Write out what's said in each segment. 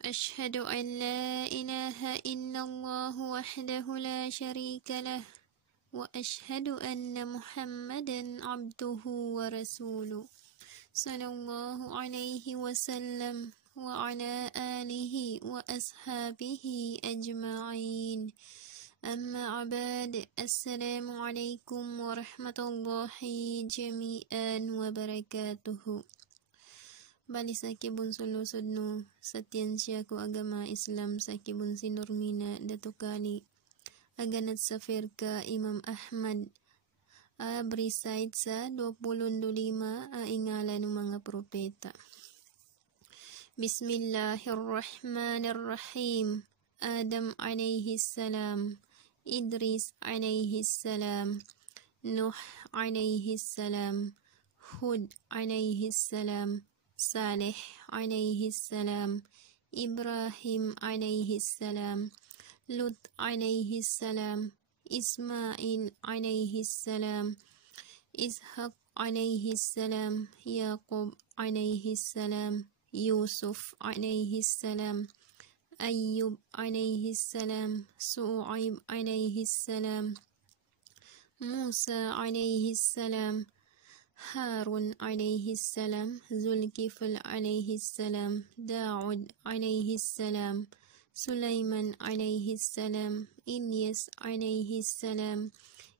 أشهد أن لا إله إلا الله وحده لا شريك له وأشهد أن محمدا عبده ورسوله صلى الله عليه وسلم وعلى آله وأصحابه أجمعين. أما بعد، السلام عليكم ورحمة الله جميعا وبركاته. Bali sa kibun sulusod no sa tiyensya ko agama Islam sa kibun sinurmina dato kali aganat sa firka Imam Ahmad briside sa 25 ingala ng mga propeta. Bismillahirrahmanirrahim. Adam alayhi salam, Idris alayhi salam, Nuh alayhi salam, Hud alayhi salam, Saleh alayhi salam, Ibrahim alayhi salam, Lut alayhi salam, Ismail alayhi salam, Ishaq alayhi salam, Yaqub alayhi salam, Yusuf alayhi salam, Ayyub alayhi salam, Su'aib alayhi salam, Musa alayhi salam, Harun alayhi salam, Zulkifl alayhi salam, Daud alayhi salam, Sulaiman alayhi salam, Ilyas alayhi salam,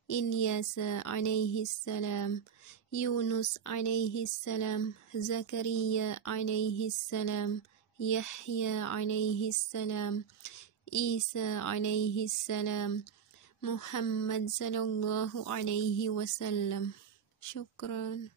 Ilyasa alayhi salam, Yunus alayhi salam, Zakaria alayhi salam, Yahya alayhi salam, Isa alayhi salam, Muhammad sallallahu alayhi wasallam. شكرا.